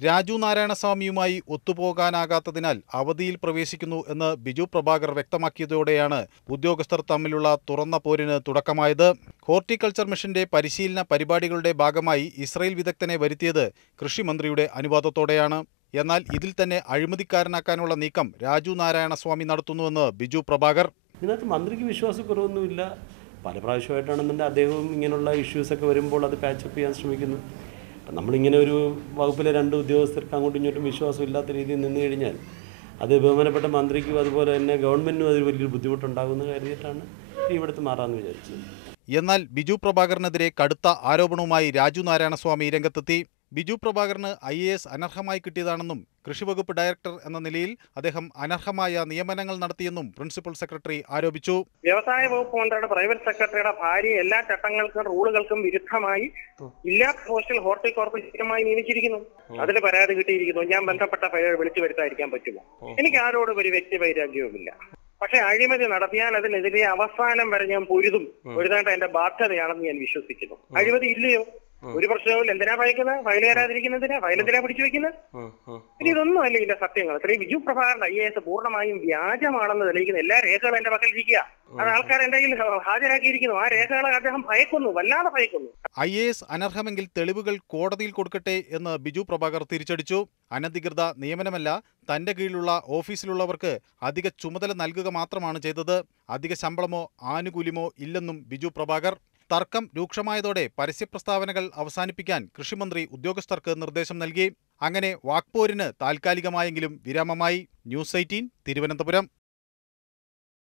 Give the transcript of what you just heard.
രാജു നാരായണസ്വാമിയുമായി ഒത്തുപോകാനാകാത്തതിനാൽ അവധിയിൽ പ്രവേശിക്കുന്നു എന്ന് ബിജു പ്രഭാകർ വ്യക്തമാക്കിയതോടെയാണ് ഉദ്യോഗസ്ഥർ തമ്മിലുള്ള തുറന്ന പോരിന് തുടക്കമായത്. ഹോർട്ടിക്കൾച്ചർ മിഷന്റെ പരിശീലന പരിപാടികളുടെ ഭാഗമായി ഇസ്രയേൽ വിദഗ്ധനെ വരുത്തിയത് കൃഷിമന്ത്രിയുടെ അനുവാദത്തോടെയാണ്. എന്നാൽ ഇതിൽ തന്നെ അഴിമതിക്കാരനാക്കാനുള്ള നീക്കം രാജു നാരായണസ്വാമി നടത്തുന്നുവെന്ന് ബിജു പ്രഭാകർ. ഇതിനകത്ത് മന്ത്രിക്ക് വിശ്വാസക്കുറവൊന്നുമില്ല. പല പ്രാവശ്യമായിട്ടാണെന്നുണ്ടെങ്കിൽ അദ്ദേഹവും ഇങ്ങനെയുള്ള ഇഷ്യൂസൊക്കെ വരുമ്പോൾ അത് പാച്ചപ്പ് ചെയ്യാൻ ശ്രമിക്കുന്നു. അപ്പം നമ്മളിങ്ങനെ ഒരു വകുപ്പിലെ രണ്ട് ഉദ്യോഗസ്ഥർക്ക് അങ്ങോട്ടും ഇങ്ങോട്ടും വിശ്വാസമില്ലാത്ത രീതിയിൽ നിന്ന് കഴിഞ്ഞാൽ അത് ബഹുമാനപ്പെട്ട മന്ത്രിക്കും അതുപോലെ തന്നെ ഗവൺമെൻറ്റിനും അതിൽ വലിയൊരു ബുദ്ധിമുട്ടുണ്ടാകുമെന്ന് കരുതിയിട്ടാണ് ഇവിടുത്തെ മാറാമെന്ന് വിചാരിച്ചത്. എന്നാൽ ബിജു പ്രഭാകറിനെതിരെ കടുത്ത ആരോപണവുമായി രാജു നാരായണസ്വാമി രംഗത്തെത്തി. ബിജു പ്രഭാകറിന് IAS അനർഹമായി കിട്ടിയതാണെന്നും കൃഷിവകുപ്പ് ഡയറക്ടർ എന്ന നിലയിൽ അദ്ദേഹം അനർഹമായ നിയമനങ്ങൾ നടത്തിയെന്നും പ്രിൻസിപ്പൽ സെക്രട്ടറി ആരോപിച്ചു. വ്യവസായ വകുപ്പ് മന്ത്രിയുടെ പ്രൈവറ്റ് സെക്രട്ടറിയുടെ ഭാര്യ എല്ലാ ചട്ടങ്ങൾക്കും റൂളുകൾക്കും വിരുദ്ധമായി ഇല്ലാത്ത പോസ്റ്റിൽ ഹോർട്ടികോർപ്പറേഷനുമായി നിയമിച്ചിരിക്കുന്നു. അതിന് പരാതി കിട്ടിയിരിക്കുന്നു. ഞാൻ ബന്ധപ്പെട്ട വിളിച്ചു വരുത്താതിരിക്കാൻ പറ്റുമോ? എനിക്ക് ആരോടും ഒരു വ്യക്തി വൈരാഗ്യവുമില്ല. പക്ഷെ അഴിമതി നടത്തിയാൽ അതിനെതിരെ അവസാനം വരെ ഞാൻ പൊരുതേണ്ട എന്റെ ബാധ്യതയാണെന്ന് ഞാൻ വിശ്വസിക്കുന്നു. അഴിമതി ഇല്ലയോ? ഒരു പ്രശ്നവും. എന്തിനാ ഭയക്കുന്നത്? ഫയൽ കയറാതിരിക്കുന്നതിനാ? ഫയലെന്തിനാ പിടിച്ചു വെക്കുന്നത്? ഇനി ഇതൊന്നും അല്ല ഇതിന്റെ സത്യങ്ങൾ. ശ്രീ ബിജു പ്രഭാകറിന്റെ IAS പൂർണ്ണമായും വ്യാജമാണെന്ന് തെളിയിക്കുന്ന എല്ലാ രേഖകളും എന്റെ പക്കൽ ഇരിക്കുക. അത് ആൾക്കാർ എന്റെ കയ്യിൽ ഹാജരാക്കിയിരിക്കുന്നു. ആ രേഖകളെ അദ്ദേഹം ഭയക്കുന്നു, വല്ലാതെ ഭയക്കുന്നു. IAS അനർഹമെങ്കിൽ തെളിവുകൾ കോടതിയിൽ കൊടുക്കട്ടെ എന്ന് ബിജു പ്രഭാകർ തിരിച്ചടിച്ചു. അനധികൃത നിയമനമല്ല, തന്റെ കീഴിലുള്ള ഓഫീസിലുള്ളവർക്ക് അധിക ചുമതല നൽകുക മാത്രമാണ് ചെയ്തത്. അധിക ശമ്പളമോ ആനുകൂല്യമോ ഇല്ലെന്നും ബിജു പ്രഭാകർ. തർക്കം രൂക്ഷമായതോടെ പരസ്യപ്രസ്താവനകൾ അവസാനിപ്പിക്കാൻ കൃഷിമന്ത്രി ഉദ്യോഗസ്ഥർക്ക് നിർദ്ദേശം നൽകി. അങ്ങനെ വാക്പോരിന് താൽക്കാലികമായെങ്കിലും വിരാമമായി. ന്യൂസ് 18 തിരുവനന്തപുരം.